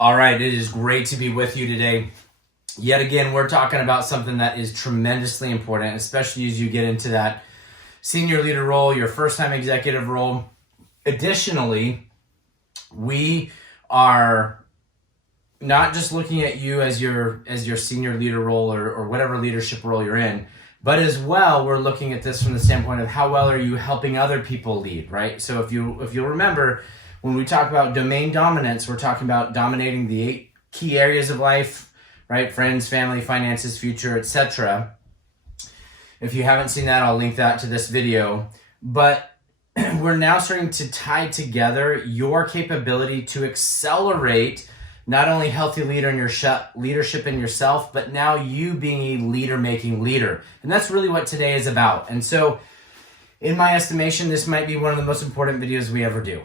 All right, it is great to be with you today. Yet again, we're talking about something that is tremendously important, especially as you get into that senior leader role, your first-time executive role. Additionally, we are not just looking at you as your senior leader role or whatever leadership role you're in, but as well, we're looking at this from the standpoint of how well are you helping other people lead, right? So if you'll remember, when we talk about domain dominance, we're talking about dominating the 8 key areas of life, right? Friends, family, finances, future, etc. If you haven't seen that, I'll link that to this video. But we're now starting to tie together your capability to accelerate not only healthy leadership in yourself, but now you being a leader-making leader. And that's really what today is about. And so, in my estimation, this might be one of the most important videos we ever do.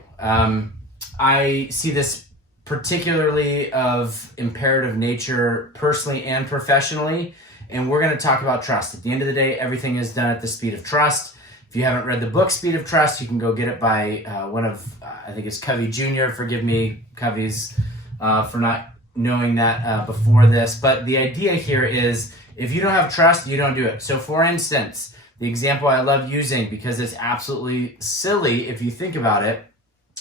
I see this particularly of imperative nature personally and professionally, and we're going to talk about trust. At the end of the day, everything is done at the speed of trust. If you haven't read the book Speed of Trust, you can go get it by I think it's Covey Jr. Forgive me, Covey's, for not knowing that before this. But the idea here is if you don't have trust, you don't do it. So for instance, the example I love using because it's absolutely silly if you think about it,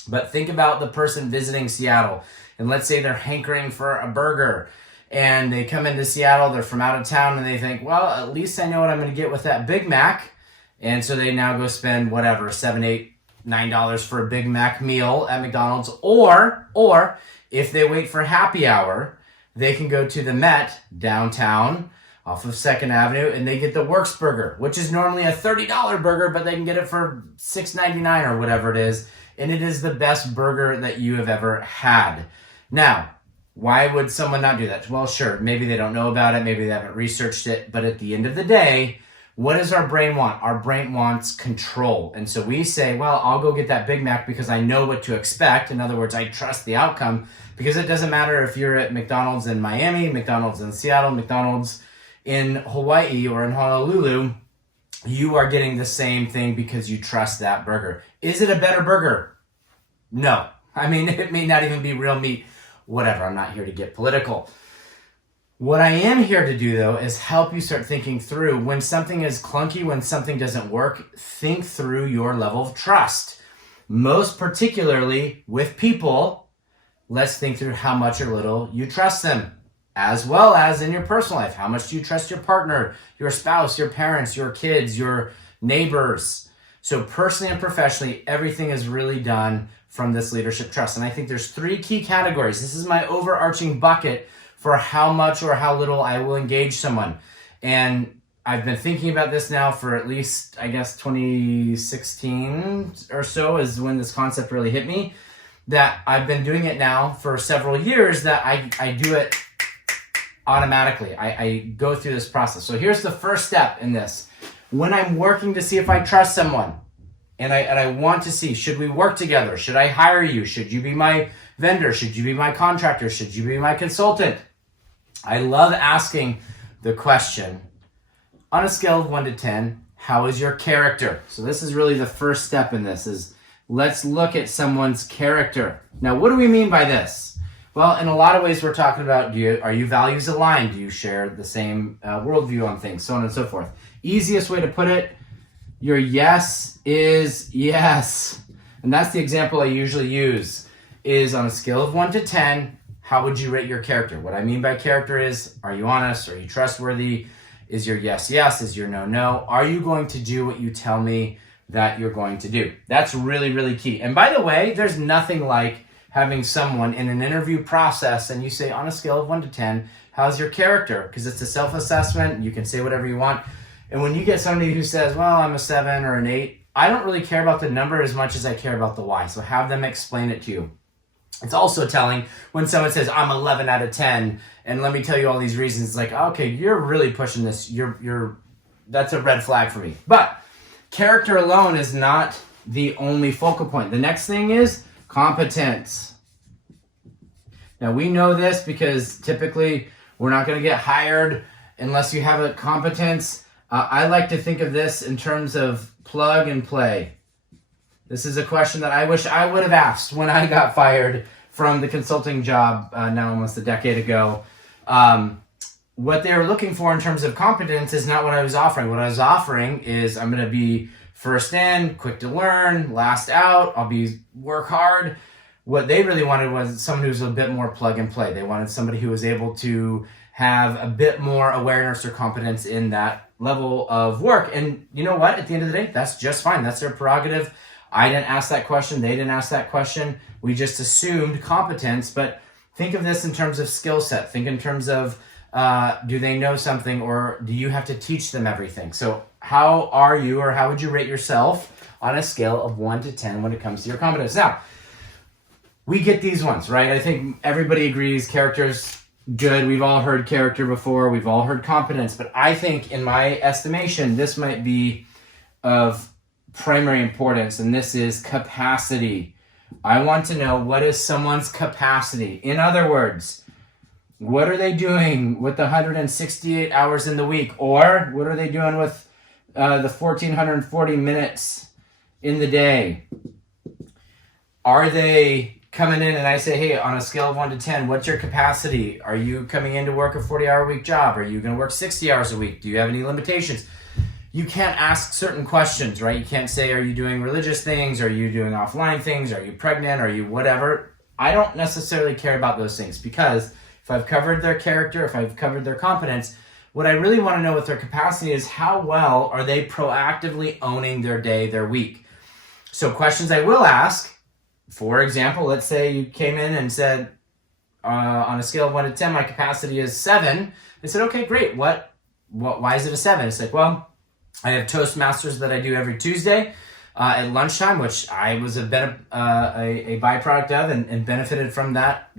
but think about the person visiting Seattle, and let's say they're hankering for a burger, and they come into Seattle, they're from out of town, and they think, well, at least I know what I'm going to get with that Big Mac, and so they now go spend whatever, $7, $8, $9 for a Big Mac meal at McDonald's, or if they wait for happy hour, they can go to the Met downtown, off of 2nd Avenue, and they get the Works Burger, which is normally a $30 burger, but they can get it for $6.99 or whatever it is, and it is the best burger that you have ever had. Now, why would someone not do that? Well, sure, maybe they don't know about it, maybe they haven't researched it, but at the end of the day, what does our brain want? Our brain wants control, and so we say, well, I'll go get that Big Mac because I know what to expect. In other words, I trust the outcome, because it doesn't matter if you're at McDonald's in Miami, McDonald's in Seattle, McDonald's in Hawaii or in Honolulu, you are getting the same thing because you trust that burger. Is it a better burger? No. I mean, it may not even be real meat. Whatever, I'm not here to get political. What I am here to do, though, is help you start thinking through when something is clunky, when something doesn't work, think through your level of trust. Most particularly with people, let's think through how much or little you trust them. As well as in your personal life. How much do you trust your partner, your spouse, your parents, your kids, your neighbors? So personally and professionally, everything is really done from this leadership trust. And I think there's 3 key categories. This is my overarching bucket for how much or how little I will engage someone. And I've been thinking about this now for at least, I guess, 2016 or so is when this concept really hit me. That I've been doing it now for several years, that I do it automatically. I go through this process. So here's the first step in this. When I'm working to see if I trust someone, and I want to see, should we work together? Should I hire you? Should you be my vendor? Should you be my contractor? Should you be my consultant? I love asking the question, on a scale of 1 to 10, how is your character? So this is really the first step in this, is let's look at someone's character. Now, what do we mean by this? Well, in a lot of ways, we're talking about, are you values aligned? Do you share the same worldview on things? So on and so forth. Easiest way to put it, your yes is yes. And that's the example I usually use, is on a scale of 1 to 10, how would you rate your character? What I mean by character is, are you honest? Are you trustworthy? Is your yes, yes? Is your no, no? Are you going to do what you tell me that you're going to do? That's really, really key. And by the way, there's nothing like having someone in an interview process and you say, on a scale of 1 to 10, how's your character? Because it's a self-assessment. You can say whatever you want. And when you get somebody who says, well, I'm a 7 or an 8, I don't really care about the number as much as I care about the why. So have them explain it to you. It's also telling when someone says, I'm 11 out of 10, and let me tell you all these reasons. It's like, okay, you're really pushing this. That's a red flag for me. But character alone is not the only focal point. The next thing is competence. Now, we know this because typically we're not going to get hired unless you have a competence. I like to think of this in terms of plug and play. This is a question that I wish I would have asked when I got fired from the consulting job now almost a decade ago. What they were looking for in terms of competence is not what I was offering. What I was offering is I'm going to be first in, quick to learn, last out, I'll work hard. What they really wanted was someone who was a bit more plug and play. They wanted somebody who was able to have a bit more awareness or competence in that level of work. And you know what? At the end of the day, that's just fine. That's their prerogative. I didn't ask that question. They didn't ask that question. We just assumed competence. But think of this in terms of skill set. Think in terms of do they know something, or do you have to teach them everything? So how are you, or how would you rate yourself on a scale of 1 to 10 when it comes to your competence? Now, we get these ones, right? I think everybody agrees character's good. We've all heard character before. We've all heard competence. But I think, in my estimation, this might be of primary importance, and this is capacity. I want to know, what is someone's capacity? In other words, what are they doing with the 168 hours in the week? Or what are they doing with the 1,440 minutes in the day? Are they coming in and I say, hey, on a scale of 1 to 10, what's your capacity? Are you coming in to work a 40-hour-a-week job? Are you going to work 60 hours a week? Do you have any limitations? You can't ask certain questions, right? You can't say, are you doing religious things? Are you doing offline things? Are you pregnant? Are you whatever? I don't necessarily care about those things, because if I've covered their character, if I've covered their competence, what I really want to know with their capacity is how well are they proactively owning their day, their week. So questions I will ask, for example, let's say you came in and said, on a scale of 1 to 10, my capacity is 7. They said, okay, great. Why is it a 7? It's like, well, I have Toastmasters that I do every Tuesday at lunchtime, which I was a byproduct of and benefited from that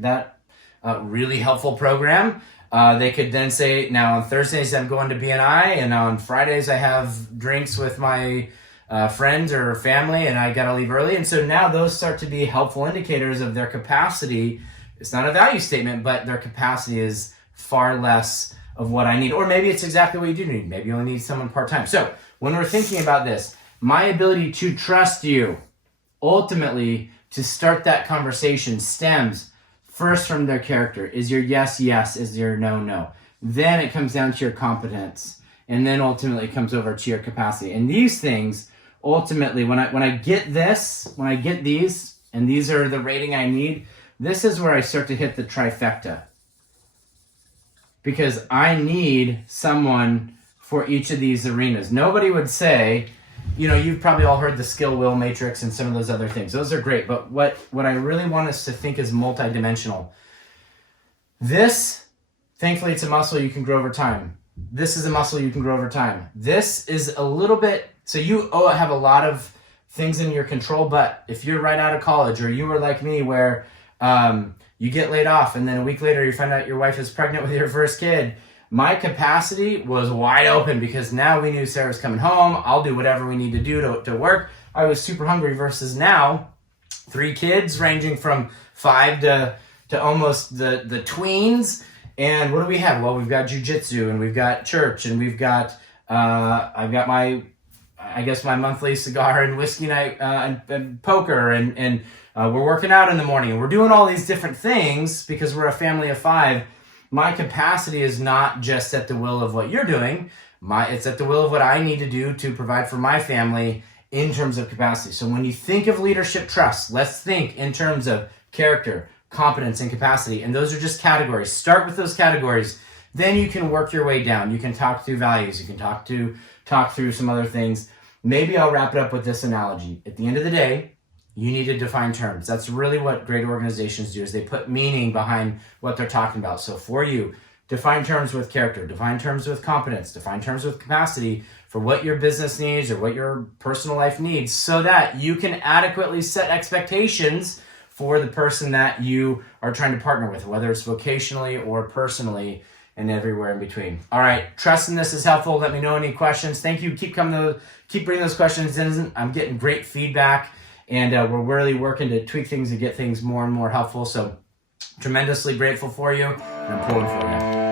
really helpful program. They could then say, now on Thursdays I'm going to BNI, and on Fridays I have drinks with my friends or family, and I got to leave early. And so now those start to be helpful indicators of their capacity. It's not a value statement, but their capacity is far less of what I need. Or maybe it's exactly what you do need. Maybe you only need someone part-time. So when we're thinking about this, my ability to trust you, ultimately to start that conversation, stems first from their character. Is your yes, yes? Is your no, no? Then it comes down to your competence. And then ultimately it comes over to your capacity. And these things, ultimately, when I get these, and these are the rating I need, this is where I start to hit the trifecta. Because I need someone for each of these arenas. Nobody would say, you've probably all heard the skill will matrix and some of those other things. Those are great, but what I really want us to think is multidimensional. This, thankfully, it's a muscle you can grow over time. This is a muscle you can grow over time. This is a little bit, so you have a lot of things in your control, but if you're right out of college, or you were like me where you get laid off and then a week later you find out your wife is pregnant with your first kid, my capacity was wide open, because now we knew Sarah's coming home. I'll do whatever we need to do to work. I was super hungry, versus now, 3 kids ranging from 5 to almost the tweens. And what do we have? Well, we've got jujitsu, and we've got church, and we've got, I've got my monthly cigar and whiskey night and poker, and we're working out in the morning, and we're doing all these different things because we're a family of 5. My capacity is not just at the will of what you're doing. It's at the will of what I need to do to provide for my family in terms of capacity. So when you think of leadership trust, let's think in terms of character, competence, and capacity. And those are just categories. Start with those categories. Then you can work your way down. You can talk through values. You can talk through some other things. Maybe I'll wrap it up with this analogy. At the end of the day, you need to define terms. That's really what great organizations do, is they put meaning behind what they're talking about. So for you, define terms with character, define terms with competence, define terms with capacity for what your business needs or what your personal life needs, so that you can adequately set expectations for the person that you are trying to partner with, whether it's vocationally or personally, and everywhere in between. All right, trusting this is helpful. Let me know any questions. Thank you. Keep bringing those questions in. I'm getting great feedback. And we're really working to tweak things and get things more and more helpful. So tremendously grateful for you, and I'm pulling for you.